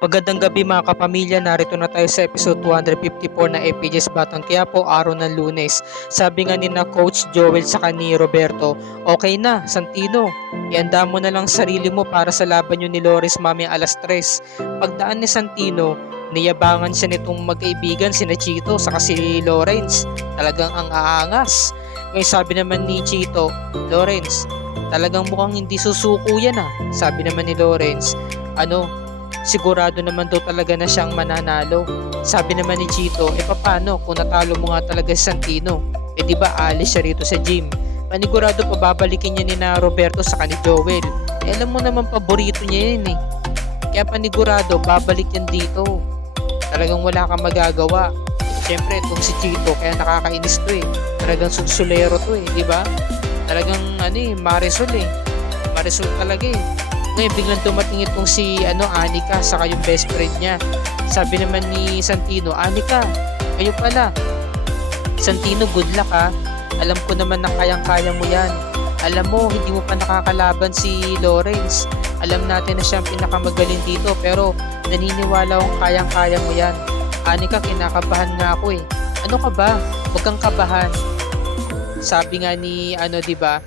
Magandang gabi mga kapamilya, narito na tayo sa episode 254 na FPJ's Batang Quiapo, araw ng Lunes. Sabi nga ni na Coach Joel sa ni Roberto, okay na Santino, ihanda mo na lang sarili mo para sa laban yun ni Loris mamayang alas 3. Pagdaan ni Santino, niyabangan siya nitong magkaibigan si Chito sa si Lawrence, talagang ang aangas. Ngayon sabi naman ni Chito, Lawrence, talagang mukhang hindi susuko yan ah. Sabi naman ni Lawrence, sigurado naman daw talaga na siyang mananalo. Sabi naman ni Chito, paano kung natalo mo nga talaga si Santino? Di ba alis siya rito sa gym? Panigurado pababalikin niya ni na Roberto sa ni Joel. Alam mo naman paborito niya yun eh. Kaya panigurado babalik yan dito. Talagang wala kang magagawa. Siyempre itong si Chito kaya nakakainis to eh. Talagang sugsulero to eh, di ba? Talagang Marisol eh. Marisol talaga eh. Ngayon biglang dumating itong si Anika saka yung best friend niya. Sabi naman ni Santino, Anika, kayo pala. Santino, good luck ha. Alam ko naman na kayang-kaya mo yan. Alam mo, hindi mo pa nakakalaban si Lawrence. Alam natin na siya ang pinakamagaling dito pero naniniwala akong kayang-kaya mo yan. Anika, kinakabahan nga ako eh. Ano ka ba? Huwag kang kabahan. Sabi nga ni diba,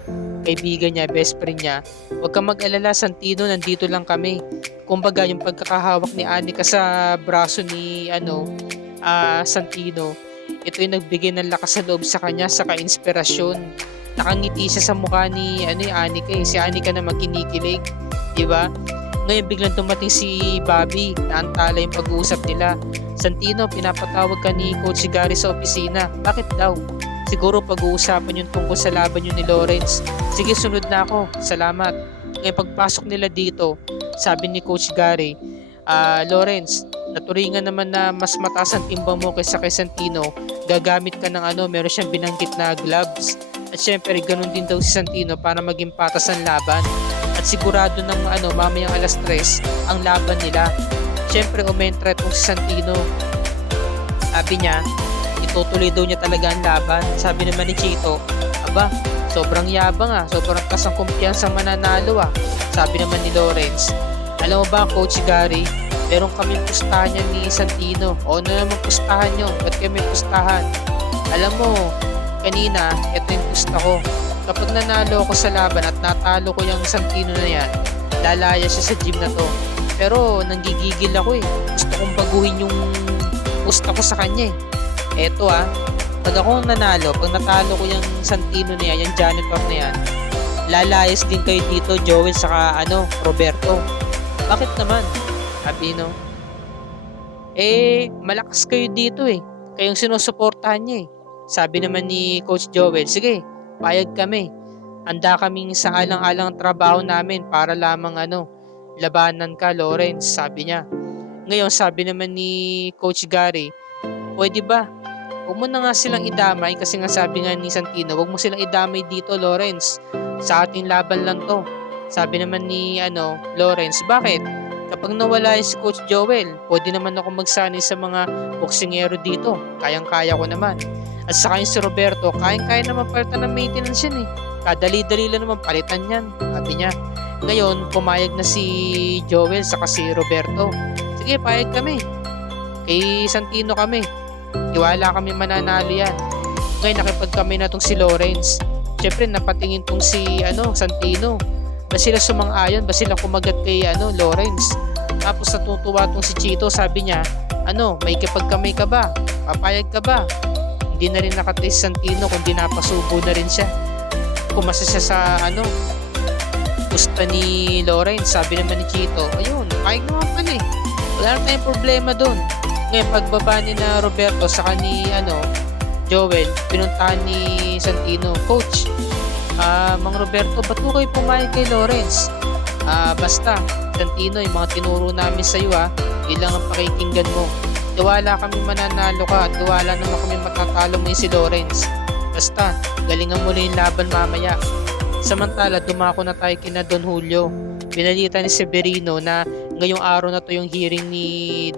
kaibigan niya, best friend niya, huwag kang mag-alala Santino, nandito lang kami. Kumbaga yung pagkakahawak ni Anika sa braso ni Santino, ito yung nagbigay ng lakas sa loob sa kanya, sa ka-inspirasyon. Nakangiti siya sa mukha ni Anika eh. Si Anika na magkinikilig, di ba? Ngayon biglang dumating si Bobby, naantala yung pag-uusap nila. Santino, pinapatawag ka ni Coach Gary sa opisina. Bakit daw? Siguro pag-uusapan yung tungkol sa laban yun ni Lawrence. Sige, sunod na ako. Salamat. Ngayon pagpasok nila dito, sabi ni Coach Gary, Lawrence, naturingan naman na mas mataas ang timbang mo kaysa kay Santino. Gagamit ka ng meron siyang binanggit na gloves. At syempre, ganun din daw si Santino para maging patas ang laban. At sigurado ng mamayang alas 3 ang laban nila. Syempre, umentra itong si Santino. Sabi niya, itutuloy daw niya talaga ang laban. Sabi naman ni Chito, aba, sobrang yabang ah, sobrang kasang kumpiyansang mananalo ah. Sabi naman ni Lawrence, alam mo ba Coach Gary, meron kaming pustahan niya ni Santino. O ano naman pustahan nyo? Ba't kami pustahan? Alam mo, kanina, ito yung pusta ko. Kapag nanalo ako sa laban at natalo ko yung Santino na yan, lalaya siya sa gym na to. Pero nanggigigil ako eh. Gusto kong baguhin yung pusta ko sa kanya eh. Eto pag ako nanalo, pag natalo ko yung Santino na yan, yung janitor na yan, lalayas din kayo dito, Joel saka Roberto. Bakit naman? Sabi malakas kayo dito eh. Kayong sinusuportahan niya eh. Sabi naman ni Coach Joel, sige, payag kami. Handa kaming sa alang-alang trabaho namin para lamang labanan ka, Lawrence, sabi niya. Ngayon, sabi naman ni Coach Gary, pwede ba? Huwag mo na nga silang idamay kasi nga sabi nga ni Santino, huwag mo silang idamay dito, Lawrence. Sa ating laban lang to. Sabi naman ni Lawrence, bakit? Kapag nawala si Coach Joel, pwede naman ako magsanay sa mga boksingero dito. Kayang-kaya ko naman. At saka yung si Roberto, kayang-kaya naman palitan ng maintenance yan eh. Kadali-dali lang naman palitan yan, sabi niya. Ngayon, pumayag na si Joel saka si Roberto. Sige, payag kami. Kay Santino kami. Tiwala kami mananalo yan. Ngayon nakipag kami na tong si Lawrence. Siyempre napatingin tong si Santino. Ba sila sumang-ayon? Ba sila kumagat kay Lawrence? Tapos natutuwa tong si Chito. Sabi niya, may kipag kamay ka ba? Papayag ka ba? Hindi na rin nakatay si Santino kundi napasubo na rin siya. Kumasa siya sa gusto ni Lawrence. Sabi naman ni Chito, ayun, payag naman pala eh. Wala na tayong problema doon. Ngayon, pagbaba ni na Roberto saka ni Joel, pinuntahan ni Santino, Coach, Mang Roberto, ba't mo kayo pumayag kay Lawrence? Basta, Santino, yung mga tinuro namin sa iyo ilang ang pakikinggan mo. Tiwala kami mananalo ka at tiwala naman kami matatalo mo yung si Lawrence. Basta, galingan mo na yung laban mamaya. Samantala, dumako na tayo kina Don Julio. Binalita ni Severino na ngayong araw na to yung hearing ni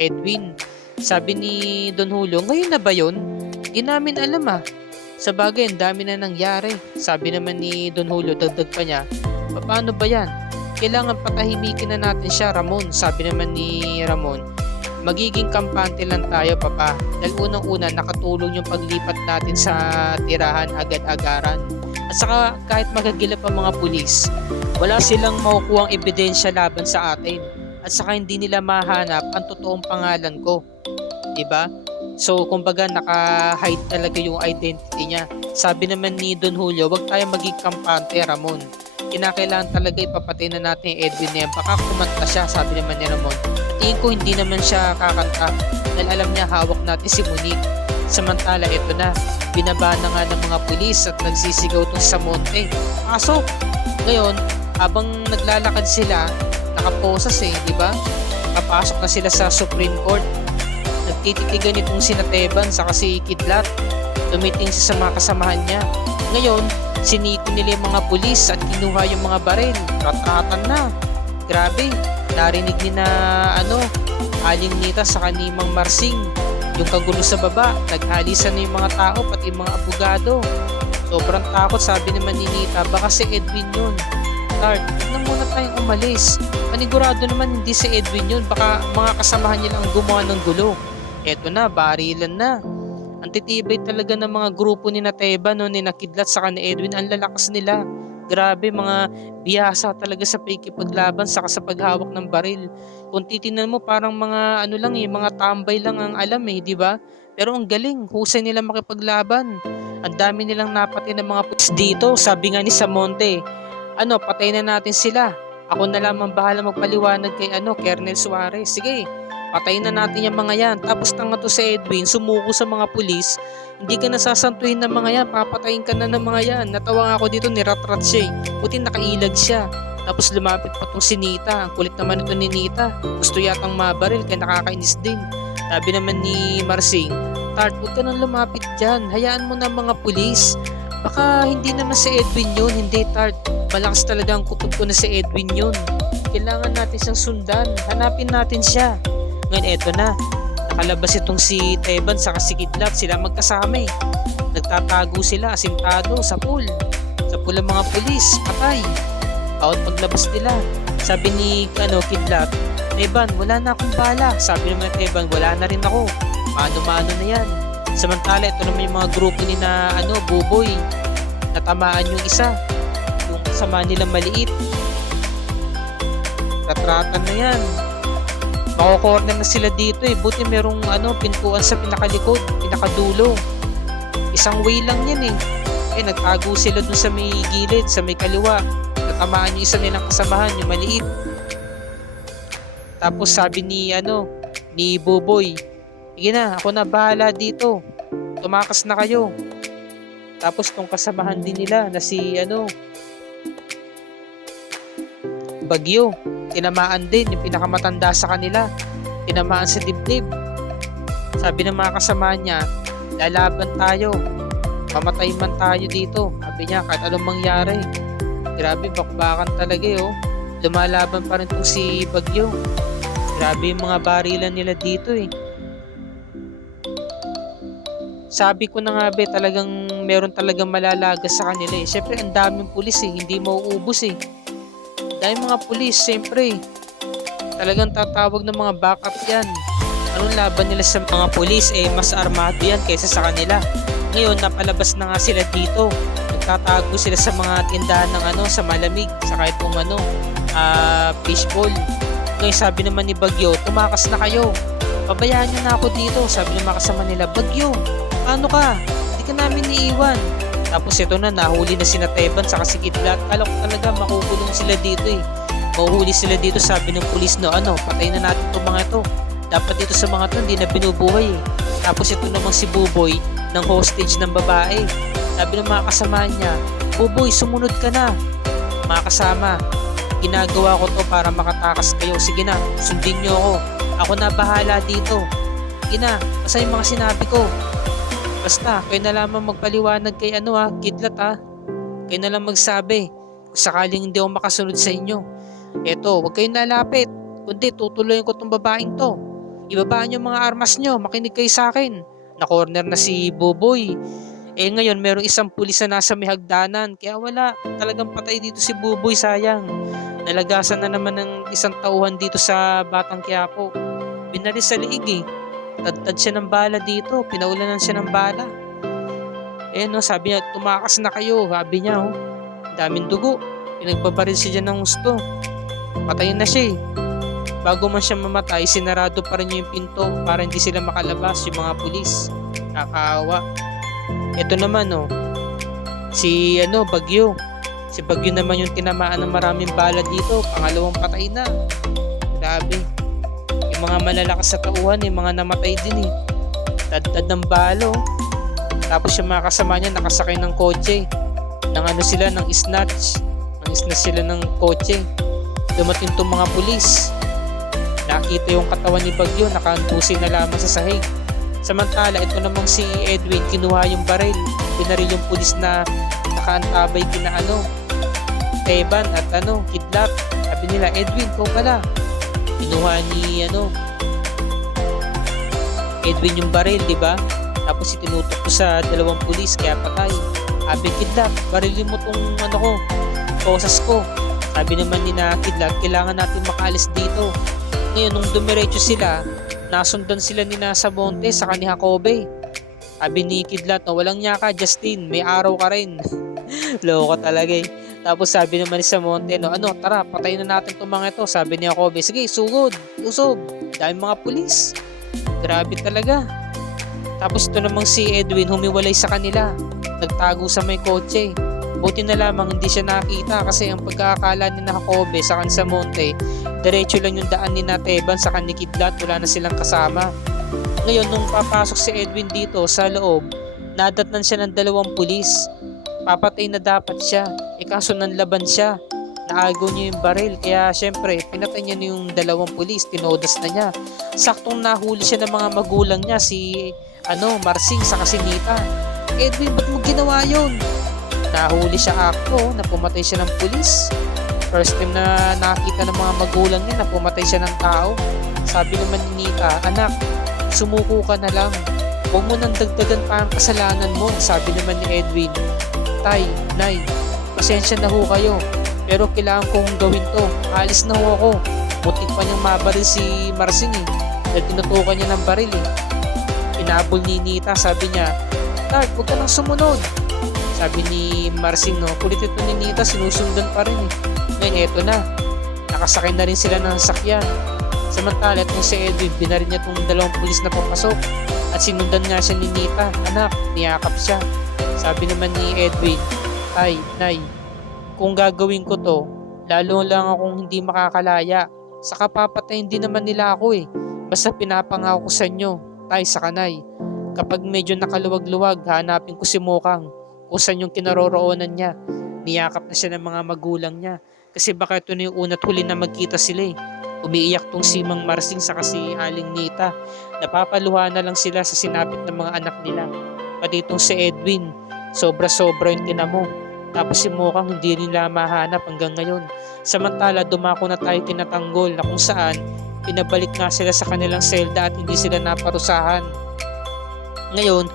Edwin. Sabi ni Don Julio, ngayon na ba yun? Di namin alam Sa bagay, ang dami na nangyari. Sabi naman ni Don Julio, dagdag pa niya, paano ba yan? kailangan patahimikin na natin siya, Ramon. Sabi naman ni Ramon, magiging kampante lang tayo, papa. Dahil unang-una, nakatulong yung paglipat natin sa tirahan agad-agaran. At saka kahit magagilap ang mga pulis, wala silang makukuhang ebidensya laban sa atin. At saka hindi nila mahanap ang totoong pangalan ko. 'Di ba? So, kumbaga naka-hide talaga yung identity niya. Sabi naman ni Don Julio, wag tayo maging kampante, Ramon. Kinakailangan talaga ipapatay na natin yung Edwin na yan. Baka kumanta siya, sabi naman ni Ramon. At tingin ko hindi naman siya kakanta dahil alam niya hawak natin si Monique. Samantala, ito na. Binaba na nga ng mga pulis at nagsisigaw tong sa monte. Pasok! Ngayon, habang naglalakad sila, nakaposas di ba? Papasok na sila sa Supreme Court. Nagtititigan itong sina Teban sa si Kidlat. Tumiting siya sa mga kasamahan niya. Ngayon, siniko nila yung mga pulis at kinuha yung mga baril. Ratratan na. Grabe. Narinig ni na Aling Nita sa kanimang Marsing. Yung kagulo sa baba. Naghalisan na yung mga tao pati yung mga abogado. Sobrang takot, sabi naman ni Nita. Baka si Edwin yun. Tard, huwag na muna tayong umalis. Panigurado naman hindi si Edwin yun. Baka mga kasamahan niya lang gumawa ng gulo. Eto na, barilan na. Ang titibay talaga ng mga grupo ni Nateba, ni Nakidlat sa ni Edwin. Ang lalakas nila. Grabe, mga biyasa talaga sa pakikipaglaban saka sa paghawak ng baril. Kung titingnan mo, parang mga mga tambay lang ang alam di ba? Pero ang galing, husay nila makipaglaban. Ang dami nilang napatay ng mga pulis dito. Sabi nga ni Samonte, patay na natin sila. Ako na lamang bahala magpaliwanag kay Colonel Suarez. Sige, patayin na natin yung mga yan. Tapos tanga to si Edwin, sumuko sa mga pulis. Hindi ka nasasantuhin ng mga yan, papatayin ka na ng mga yan. Natawa nga ako dito, niratrat siya Buti nakailag siya. Tapos lumapit pa tong si Nita. Ang kulit naman ito ni Nita. Gusto yatang mabaril kaya nakakainis din. Sabi naman ni Marsing, Tart, huwag ka nang lumapit dyan. Hayaan mo na mga pulis. Baka hindi naman si Edwin yun. Hindi, Tart. Malakas talaga ang kutob ko na si Edwin yun. Kailangan natin siyang sundan. Hanapin natin siya. Ngayon, eto na. Nakalabas itong si Teban sa si Kidlat. Sila magkasama Nagtatago sila, asintado, sa pool. Sa pool ang mga pulis. Patay. Bawat paglabas nila. Sabi ni Kidlat, Teban, wala na akong bala. Sabi naman ni Teban, wala na rin ako. Mano-mano na yan. Samantala, ito naman yung mga grupo ni Buboy. Natamaan yung isa. Yung kasama nila maliit. Tatratan na yan. Mako-corner na sila dito Buti merong pintuan sa pinakalikod, pinakadulo. Isang way lang yan nagtago sila dun sa may gilid, sa may kaliwa. Natamaan yung isa nilang kasamahan, yung maliit. Tapos sabi ni Buboy, sige na, ako na bahala dito. Tumakas na kayo. Tapos tong kasamahan din nila na si Bagyo. Tinamaan din yung pinakamatanda sa kanila. Tinamaan sa dibdib. Sabi ng mga kasama niya, lalaban tayo. Mamatay man tayo dito. Sabi niya, kahit anong mangyari. Grabe, bakbakan talaga Lumalaban pa rin itong si Bagyo. Grabe yung mga barilan nila dito Sabi ko na nga talagang meron talagang malalagas sa kanila Siyempre, ang daming pulis hindi mauubos Dahil mga pulis, siyempre, talagang tatawag ng mga backup yan. Anong laban nila sa mga pulis? Mas armado yan kaysa sa kanila. Ngayon, napalabas na nga sila dito. Nagtatago sila sa mga tindahan ng sa malamig, sa kahit kung fishbowl. Ngayon, sabi naman ni Bagyo, tumakas na kayo. Pabayaan nyo na ako dito. Sabi ng mga kasama nila, Bagyo, ano ka? Hindi ka namin iiwan. Tapos ito na, nahuli na sina Teban sa si Kidlat. Kala ko talaga makukulong sila dito Mahuhuli sila dito, sabi ng pulis patay na natin itong mga ito. Dapat dito sa mga ito, hindi na binubuhay Tapos ito namang si Buboy, ng hostage ng babae. Sabi ng mga kasama niya, Buboy, sumunod ka na. Mga kasama, ginagawa ko to para makatakas kayo. Sige na, sundin nyo ako. Ako na bahala dito. Sige na, basta yung mga sinabi ko. Basta, kayo na lamang magpaliwanag kay Kidlat Kayo na lang magsabi kung sakaling hindi ako makasunod sa inyo. Eto, huwag kayong lalapit. Kundi tutuloyin ko tong babaeng to. Ibabaan nyo mga armas nyo, makinig kayo sa akin. Na-corner na si Buboy. Ngayon, merong isang pulis na nasa may hagdanan. Kaya wala, talagang patay dito si Buboy, sayang. nalagasan na naman ng isang tauhan dito sa Batang Quiapo. Binaril sa liig eh. Tadtad siya ng bala dito, pinaulanan siya ng bala. Eh no, sabi niya, tumakas na kayo, sabi niya oh. Daming dugo, pinagbabaril siya dyan ng gusto. Patayin na siya eh. Bago man siya mamatay, sinarado pa rin niya yung pinto para hindi sila makalabas, yung mga pulis. Nakakaawa. Ito naman oh, si Bagyo. Si Bagyo naman yung tinamaan ng maraming bala dito, pangalawang patay na. Grabe. Yung mga malalakas sa tauhan, yung mga namatay din eh. Tadtad ng balo. Tapos yung mga kasama niya nakasakay ng kotse. Ng snatch. Nang snatch sila ng kotse. Dumating itong mga pulis. Nakita yung katawan ni Bagyo, nakaantusin na lamang sa sahig. Samantala, ito namang si Edwin, kinuha yung baril. Binaril yung pulis na nakaantabay kina Teban at Kidlat. Sabi nila, Edwin, ikaw pala. Kinuha ni Edwin yung baril, di ba? Tapos itinutok ko sa dalawang pulis, kaya patay. Sabi, Kidlat, barilin mo tong posas ko. Sabi naman ni na Kidlat, kailangan natin makaalis dito. Ngayon, nung dumiretso sila, nasundan sila ni Sabonte sa ni Jacobe. Sabi ni Kidlat, walang niya ka, Justin, may araw ka rin. Loko talaga eh. Tapos sabi naman ni Samonte, tara, patayin na natin itong mga ito. Sabi ni Jacobe, sige, sugod, usog. Dahil mga pulis. Grabe talaga. Tapos ito namang si Edwin, humiwalay sa kanila. Nagtago sa may kotse. Buti na lamang hindi siya nakita kasi ang pagkakala ni Jacobe sa Samonte, diretso lang yung daan ni Teban sa ni Kidlat, wala na silang kasama. Ngayon, nung papasok si Edwin dito sa loob, nadatnan siya ng dalawang pulis. Papatay na dapat siya. Kaso nanlaban siya. Naagaw niya yung baril. Kaya syempre, pinatay niya yung dalawang pulis. Tinodas na niya. Saktong nahuli siya ng mga magulang niya. Si Marsing sa Nita. Edwin, ba't mo ginawa yun? Nahuli siya akto na pumatay siya ng pulis. First time na nakita ng mga magulang niya na pumatay siya ng tao. Sabi naman ni Nita, anak, sumuko ka na lang. Huwag mo nang dagdagan pa ang kasalanan mo. Sabi naman ni Edwin, Tay, Nay, pasensya na ho kayo. Pero kailangan kong gawin to. Alis na ho ako. Muntik pa niyang mabaril si Marsing eh. Dahil tinutukan niya ng baril eh. Inabol ni Nita, sabi niya, Tay, huwag ka nang sumunod. Sabi ni Marsing, kulit ito ni Nita, sinusundan pa rin eh. Ngayon, eto na. Nakasakay na rin sila ng sakyan. Samantala, itong si Edwin, binaril niya itong dalawang pulis na papasok. At sinundan nga siya ni Nita. Anak, niyakap siya. Sabi naman ni Edwin, Tay, Nay, kung gagawin ko to, lalo lang akong hindi makakalaya. Saka papatayin din naman nila ako eh. Basta pinapangako ko sa inyo, Tay, sa Nay. Kapag medyo nakaluwag-luwag, hanapin ko si Mokang. Kung saan yung kinaroroonan niya. Niyakap na siya ng mga magulang niya. Kasi baka ito na yung una't huli na magkita sila eh. Umiiyak tong si Mang Marsing sa si Aling Nita. Napapaluha na lang sila sa sinapit ng mga anak nila. Pati itong si Edwin, sobra-sobra yung tinamo. Tapos si Mokang hindi nila mahanap hanggang ngayon. Samantala, dumako na tayo Tanggol na kung saan pinabalik nga sila sa kanilang selda at hindi sila naparusahan. Ngayon,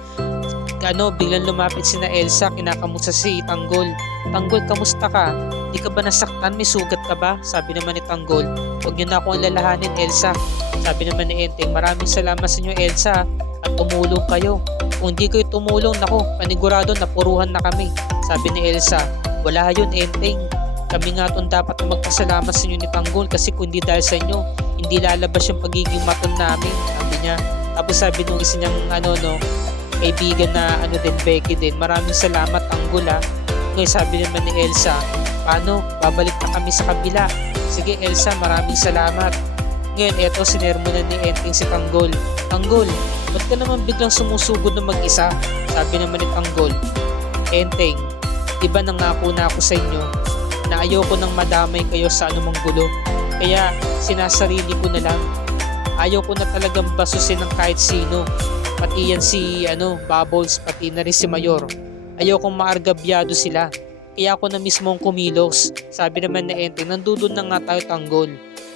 biglang lumapit si na Elsa, kinakamusta si Tanggol. Tanggol, kamusta ka? Di ka ba nasaktan? May sugat ka ba? Sabi naman ni Tanggol, huwag niyo na akong alalahanin, Elsa. Sabi naman ni Enteng, maraming salamat sa inyo, Elsa, at tumulong kayo. Kung hindi kayo tumulong, panigurado napuruhan na kami. Sabi ni Elsa, wala yun, Enteng. Kami nga itong dapat na magpasalamat sa inyo ni Tanggol kasi kung hindi dahil sa inyo, hindi lalabas yung pagiging maton namin. Sabi niya. Tapos sabi nung isa niyang kaibigan na din, Becky din, maraming salamat Tanggol ha. Ngayon sabi naman ni Elsa, paano? Babalik na kami sa kabila. Sige Elsa, maraming salamat. Ngayon eto, sinermonan ni Enteng si Tanggol. Tanggol, ba't ka naman biglang sumusugod na mag-isa? Sabi naman ni Tanggol, Enteng, diba nangako na ako sa inyo na ayoko nang madamay kayo sa anumang gulo. Kaya sinasarili ko na lang. Ayaw ko na talagang basusin ng kahit sino. Pati yan si Bubbles, pati na rin si Mayor. Ayaw kong maargabyado sila. Kaya ako na mismong kumilos. Sabi naman na Enteng, nandudun na nga tayo Tanggol.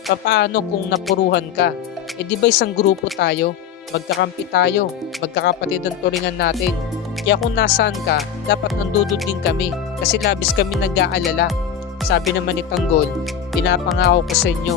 Paano kung napuruhan ka? Di ba isang grupo tayo? Magkakampi tayo. Magkakapatid ang turingan natin. Kaya kung nasaan ka, dapat nandudun din kami. Kasi labis kami nag-aalala. Sabi naman ni Tanggol, pinapangako ko sa inyo,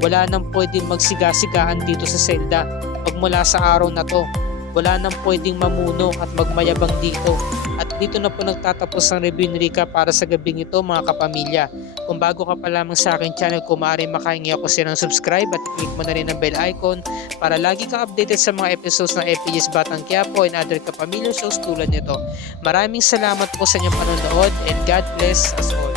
wala nang pwedeng magsigasigaan dito sa selda. Magmula sa araw na to, wala nang pwedeng mamuno at magmayabang dito. At dito na po nagtatapos ang review ni Rika para sa gabing ito mga kapamilya. Kung bago ka pa lamang sa aking channel, kung maaari makahingi ako sa ng subscribe at click mo na rin ang bell icon para lagi kang updated sa mga episodes ng FPJ's Batang Quiapo and other kapamilya shows tulad nito. Maraming salamat po sa inyong panonood and God bless us all.